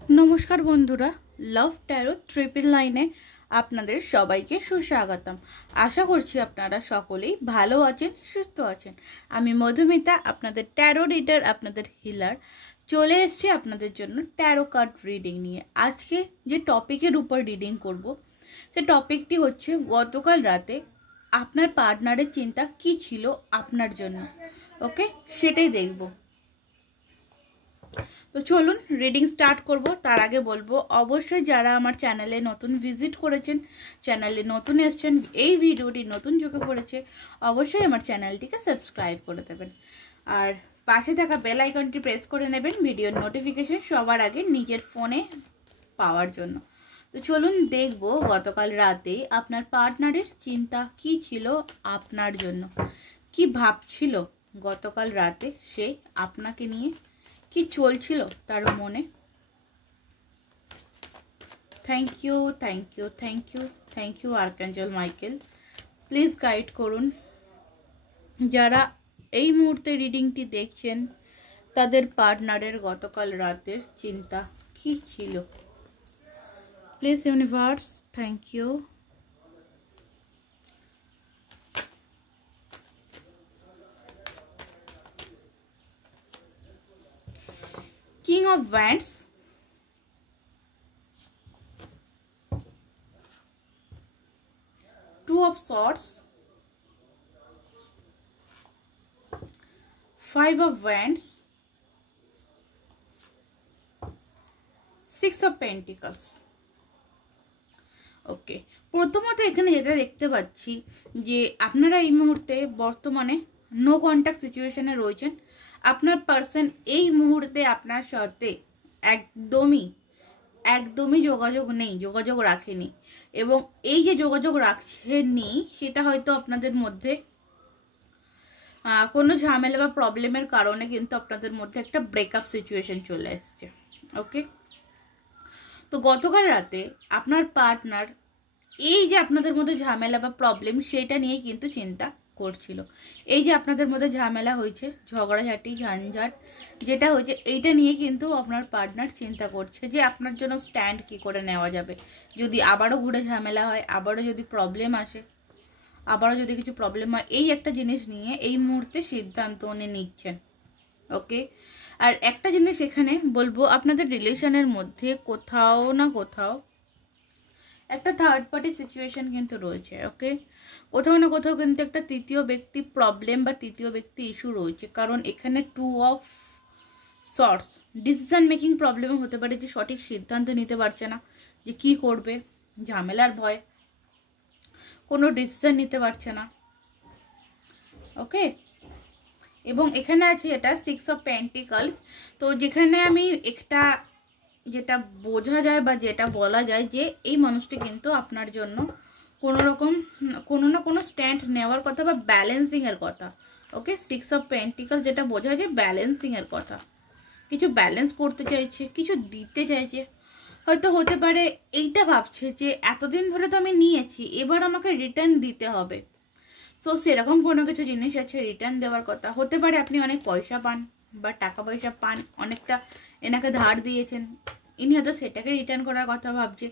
नमस्कार बंधुरा लाभ टैरो ट्रिपल लाइने आपनादेर सबाइके सुस्वागतम। आशा करछि आपनारा सकलेई भालो आछेन सुस्थ आछेन। आमि मधुमिता आपनादेर टैरो रीडर आपनादेर हिलार चले एसेछि आपनादेर जोन्नो टैरो कार्ड रिडिंग निये। आजके जे टपिकेर उपर रिडिंग करब से टपिकटी होच्छे गतकाल राते आपनार पार्टनारेर चिंता कि छिलो आपनार जोन्नो। ओके सेटाई देखबो। तो चलुन रिडिंग स्टार्ट करब। तार आगे बोलबो अवश्य जारा आमार चैनेले नतून विजिट करेछेन चैनेले नतून एसेछेन एई भिडियोटी नतून चोखे पड़ेछे अवश्य आमार चैनेलटिके सबस्क्राइब करे देबेन और पाशे थाका बेल आइकनटी प्रेस करे नेबेन भिडियोर नोटिफिकेशन सबार आगे निजेर फोने पाওয়ার জন্য। तो चलुन देखबो गतकाल राते आपनार पार्टनारेर चिंता कि छिलो आपनार जन्य, कि भाबछिलो गतकाल राते से आपनाके निये, कि चलछिलो तार मने। Thank you thank you thank you thank you archangel Michael. Please guide करुन जारा এই মুহূর্তে রিডিংটি দেখছেন তাদের পার্টনারের গতকাল রাতের চিন্তা কি ছিল। Please universe thank you. King of Wands, Two of Swords, Five of Wands, Six of Pentacles। Okay प्रथमत एखाने जेटा देखते पाচ্ছি যে আপনারা এই মুহূর্তে বর্তমানে নো কন্টাক্ট সিচুয়েশনে রয়েছেন। আপনার পার্সন এই মুহূর্তে আপনার সাথে একদমই যোগাযোগ নেই, যোগাযোগ রাখেনি এবং এই যে যোগাযোগ রাখেননি সেটা হয়তো আপনাদের মধ্যে কোনো ঝামেলা বা প্রবলেমের কারণে কিন্তু আপনাদের মধ্যে একটা ব্রেকআপ সিচুয়েশন চলে আসছে। ওকে তো গতকাল রাতে আপনার পার্টনার এই যে আপনাদের মধ্যে ঝামেলা বা প্রবলেম সেটা নিয়ে কিন্তু চিন্তা করছিল। এই যে আপনাদের মধ্যে ঝামেলা হয়েছে, ঝগড়াঝাটি ঝঞ্ঝাট যেটা হয়েছে এইটা নিয়ে কিন্তু আপনার পার্টনার চিন্তা করছে যে আপনার জন্য স্ট্যান্ড কি করে নেওয়া যাবে, যদি আবারও ঘুরে ঝামেলা হয়, আবারও যদি প্রবলেম আসে, আবারও যদি কিছু প্রবলেম হয়, এই একটা জিনিস নিয়ে এই মুহূর্তে সিদ্ধান্ত উনি নিচ্ছেন। ওকে আর একটা জিনিস এখানে বলবো আপনাদের রিলেশনের মধ্যে কোথাও না কোথাও একটা থার্ড পার্টি সিচুয়েশন কিন্তু রয়েছে। ওকে কোথাও না কোথাও কিন্তু একটা তৃতীয় ব্যক্তি প্রবলেম বা তৃতীয় ব্যক্তি ইস্যু রয়েছে, কারণ এখানে two of sorts decision making problem হতে পারে যে সঠিক সিদ্ধান্ত নিতে পারছে না যে কি করবে, ঝামেলার ভয় কোনো ডিসিশন নিতে পারছে না। ওকে এবং এখানে আছে এটা সিক্স অফ পেন্টিকলস। তো যেখানে আমি একটা যেটা বোঝা যায় বা যেটা বলা যায় যে এই মানুষটি কিন্তু আপনার জন্য কোনো রকম কোনো না কোনো স্ট্যান্ড নেওয়ার কথা বা ব্যালেন্সিং এর কথা। ওকে সিক্স অফ পেন্টিকল যেটা বোঝা যায় ব্যালেন্সিং এর কথা, কিছু ব্যালেন্স করতে চাইছে, কিছু দিতে চাইছে। হয়তো হতে পারে এইটা ভাবছে যে এতদিন ধরে তো আমি নিয়েছি, এবার আমাকে রিটার্ন দিতে হবে। সো সেরকম কোনো কিছু জিনিস আছে রিটার্ন দেওয়ার কথা। হতে পারে আপনি অনেক পয়সা পান বা টাকা পয়সা পান, অনেকটা এনাকে ধার দিয়েছেন, ইনি হয়তো সেটাকে রিটার্ন করার কথা ভাবছে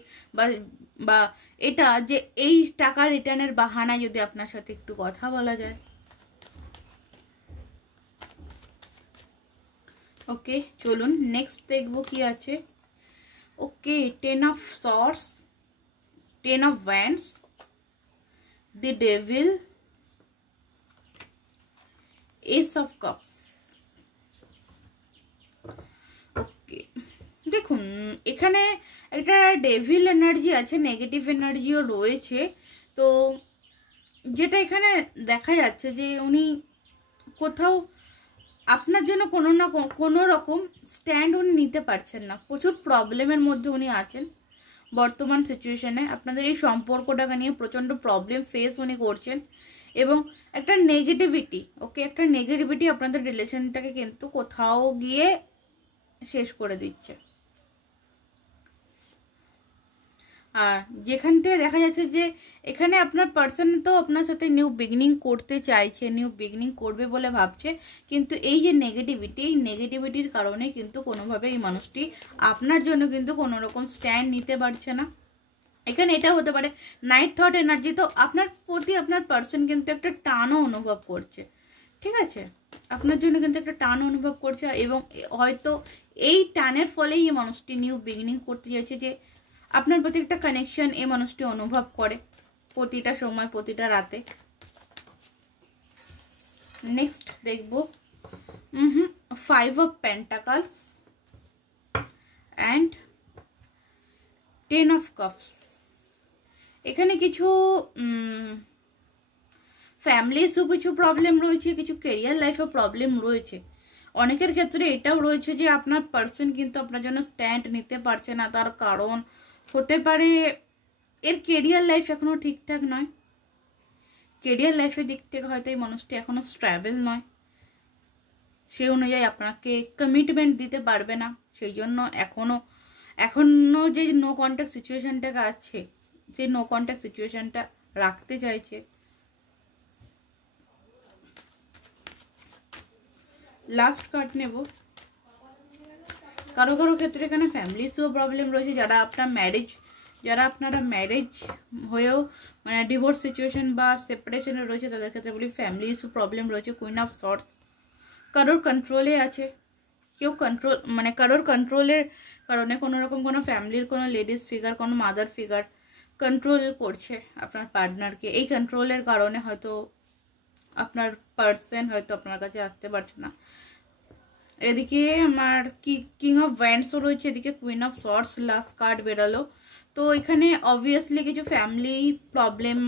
বা এটা যে এই টাকা রিটার্নের বাহানায় যদি আপনার সাথে একটু কথা বলা যায়। ওকে চলুন নেক্সট দেখবো কি আছে। Okay ten of swords, ten of wands, the devil, ace of cups. Okay দেখুন এখানে একটা ডেভিল এনার্জি আছে, নেগেটিভ এনার্জিও রয়েছে। তো যেটা এখানে দেখা যাচ্ছে যে উনি কোথাও আপনার জন্য কোনো না কোনো রকম স্ট্যান্ড উনি নিতে পারছেন না, প্রচুর প্রবলেমের মধ্যে উনি আছেন বর্তমান সিচুয়েশনে। আপনাদের এই সম্পর্কটাকে নিয়ে প্রচণ্ড প্রবলেম ফেস উনি করছেন এবং একটা নেগেটিভিটি, ওকে একটা নেগেটিভিটি আপনাদের রিলেশনটাকে কিন্তু কোথাও গিয়ে শেষ করে দিচ্ছে। আর যেখান থেকে দেখা যাচ্ছে যে এখানে আপনার পার্সন তো আপনার সাথে নিউ বিগিনিং করতে চাইছে, নিউ বিগিনিং করবে বলে ভাবছে, কিন্তু এই যে নেগেটিভিটি, এই নেগেটিভিটির কারণে কিন্তু কোনোভাবে এই মানুষটি আপনার জন্য কিন্তু কোনো রকম স্ট্যান্ড নিতে পারছে না। এখানে এটা হতে পারে নাইট থট এনার্জি, তো আপনার প্রতি আপনার পার্সন কিন্তু একটা টানও অনুভব করছে, ঠিক আছে, আপনার জন্য কিন্তু একটা টান অনুভব করছে, এবং হয়তো এই টানের ফলেই এই মানুষটি নিউ বিগিনিং করতে চাইছে, যে আপনার প্রতি একটা কানেকশন এই মানুষটি অনুভব করে প্রতিটা সময়, প্রতিটা রাতে। নেক্সট দেখবো 5 of Pentacles and 10 of Cups। এখানে কিছু ফ্যামিলি ইস্যু, কিছু প্রবলেম রয়েছে, কিছু কেরিয়ার লাইফে প্রবলেম রয়েছে। অনেকের ক্ষেত্রে এটাও রয়েছে যে আপনার পার্সন কিন্তু আপনার জন্য স্ট্যান্ড নিতে পারছে না, তার কারণ হতে পারে এর কেরিয়ার লাইফ এখনো ঠিকঠাক নয়, কেরিয়ার লাইফের দিক থেকে হয়তো এই মানুষটি এখনো স্ট্যাবল নয়, সেই অনুযায়ী আপনাকে কমিটমেন্ট দিতে পারবে না, সেই জন্য এখনো যে নো কন্ট্যাক্ট সিচুয়েশনটা আছে, সেই নো কন্ট্যাক্ট সিচুয়েশনটা রাখতে চাইছে। লাস্ট কার্ড নেব। কারো কারো ক্ষেত্রে এখানে ফ্যামিলি ইস্যু প্রবলেম রয়েছে, যারা আপনারা ম্যারেজ হয়েও মানে ডিভোর্স সিচুয়েশন বা সেপারেশনে রয়েছে, তাদের ক্ষেত্রে বলি ফ্যামিলি ইস্যু প্রবলেম রয়েছে। কুইন অফ সর্টস কারোর কন্ট্রোলে আছে, কেউ কন্ট্রোল মানে কারোর কন্ট্রোলের কারণে কোনো রকম কোনো ফ্যামিলির কোনো লেডিস ফিগার, কোনো মাদার ফিগার কন্ট্রোল করছে আপনার পার্টনারকে। এই কন্ট্রোলের কারণে হয়তো আপনার পার্সন হয়তো আপনার কাছে আসতে পারছে না। এদিকে আমার কিং অফ ওয়ান্ডসও রয়েছে, এদিকে queen of swords last card বেরালো। তো এখানে অবভিয়াসলি কিছু ফ্যামিলি প্রবলেম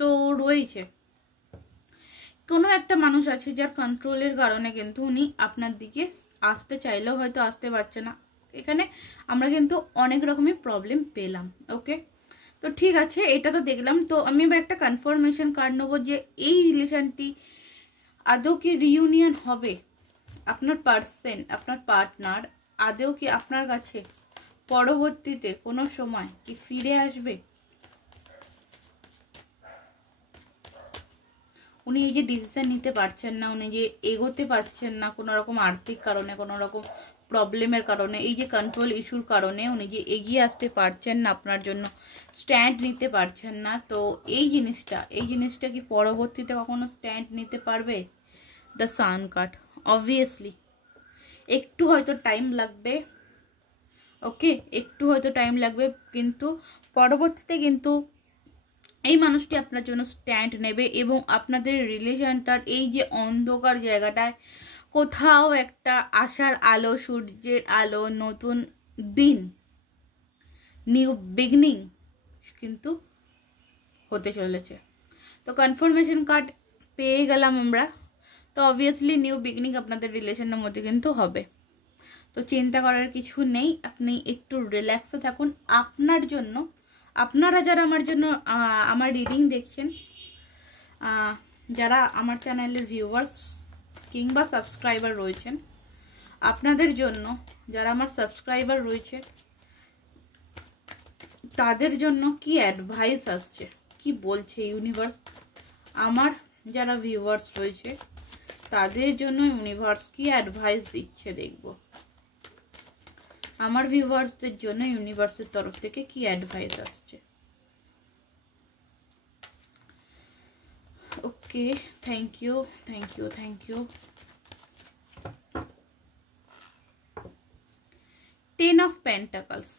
তো রয়েছে, কোনো একটা মানুষ আছে যার কন্ট্রোলের কারণে কিন্তু উনি আপনার দিকে আসতে চাইলেও হয়তো আসতে পারছে না। এখানে আমরা কিন্তু অনেক রকমের প্রবলেম পেলাম। ওকে, তো ঠিক আছে, এটা তো দেখলাম। তো আমি এবার একটা কনফার্মেশন কার্ড নেবো যে এই রিলেশনটি আদৌ কি রিইউনিয়ন হবে, আপনার পার্সন, আপনার পার্টনার আদৌ কি আপনার কাছে পরবর্তীতে কোনো সময় কি ফিরে আসবে। উনি এই যে ডিসিশন নিতে পারছেন না, উনি যে এগোতে পারছেন না কোনো রকম আর্থিক কারণে, কোনো রকম প্রবলেমের কারণে, এই যে কন্ট্রোল ইস্যুর কারণে উনি যে এগিয়ে আসতে পারছেন না, আপনার জন্য স্ট্যান্ড নিতে পারছেন না, তো এই জিনিসটা কি পরবর্তীতে কখনো স্ট্যান্ড নিতে পারবে। দ্য সান কার্ড, অবভিয়াসলি একটু হয়তো টাইম লাগবে, ওকে, একটু হয়তো টাইম লাগবে, কিন্তু পরবর্তীতে কিন্তু এই মানুষটি আপনার জন্য স্ট্যান্ড নেবে, এবং আপনাদের রিলেশনটার এই যে অন্ধকার জায়গাটায় কোথাও একটা আশার আলো, সূর্যের আলো, নতুন দিন, নিউ বিগিনিং কিন্তু হতে চলেছে। তো কনফার্মেশন কার্ড পেয়ে গেলাম আমরা, তো অবভিয়াসলি নিউ বিগিনিং আপনাদের রিলেশনের মধ্যে কিন্তু হবে। তো চিন্তা করার কিছু নেই, আপনি একটু রিল্যাক্সে থাকুন। আপনার জন্য, আপনারা যারা আমার জন্য আমার রিডিং দেখছেন, যারা আমার চ্যানেলের ভিউয়ার্স কিংবা সাবস্ক্রাইবার রয়েছেন, আপনাদের জন্য, যারা আমার সাবস্ক্রাইবার রয়েছে তাদের জন্য কি অ্যাডভাইস আসছে, কি বলছে ইউনিভার্স, আমার যারা ভিউয়ার্স রয়েছে তাদের জন্য ইউনিভার্স কি অ্যাডভাইস দিচ্ছে দেখব। আমার ভিউয়ার্সদের জন্য ইউনিভার্সের তরফ থেকে কি অ্যাডভাইস আসছে। Okay, thank you, thank you, thank you. 10 of Pentacles।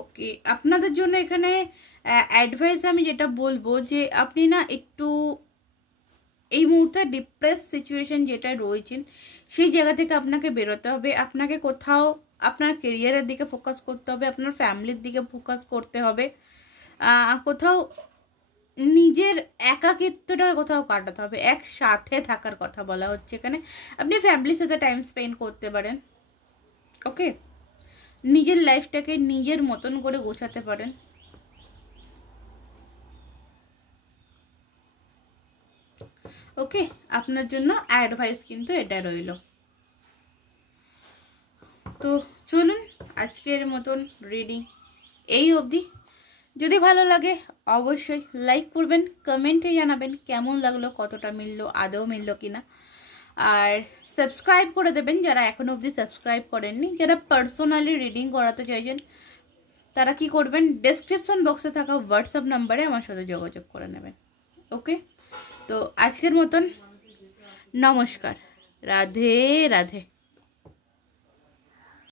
Okay, আপনাদের জন্য এখানে অ্যাডভাইস আমি যেটা বলবো যে আপনি না একটু এই মুহূর্তে ডিপ্রেস সিচুয়েশন যেটা রয়েছেন সেই জায়গা থেকে আপনাকে বেরোতে হবে। আপনাকে কোথাও আপনার কেরিয়ারের দিকে ফোকাস করতে হবে, আপনার ফ্যামিলির দিকে ফোকাস করতে হবে, কোথাও নিজের একাকিত্বটা কোথাও কাটাতে হবে, একসাথে থাকার কথা বলা হচ্ছে এখানে। আপনি ফ্যামিলির সাথে টাইম স্পেন্ড করতে পারেন, ওকে, নিজের লাইফটাকে নিজের মতন করে গোছাতে পারেন। ওকে, আপনার জন্য অ্যাডভাইস কিন্তু এটা রইল। তো চলুন আজকের মতন রিডিং এই অবধি। যদি ভালো লাগে অবশ্যই লাইক করবেন, কমেন্টে জানাবেন কেমন লাগলো, কতটা মিললো, আদৌ মিললো কিনা। আর সাবস্ক্রাইব করে দেবেন যারা এখনো অবধি সাবস্ক্রাইব করেননি। যারা পার্সোনালি রিডিং করাতে চাইছেন তারা কি করবেন, ডেসক্রিপশন বক্সে থাকা হোয়াটসঅ্যাপ নাম্বারে আমার সাথে যোগাযোগ করে নেবেন। ওকে, তো আজকের মতন নমস্কার, রাধে রাধে।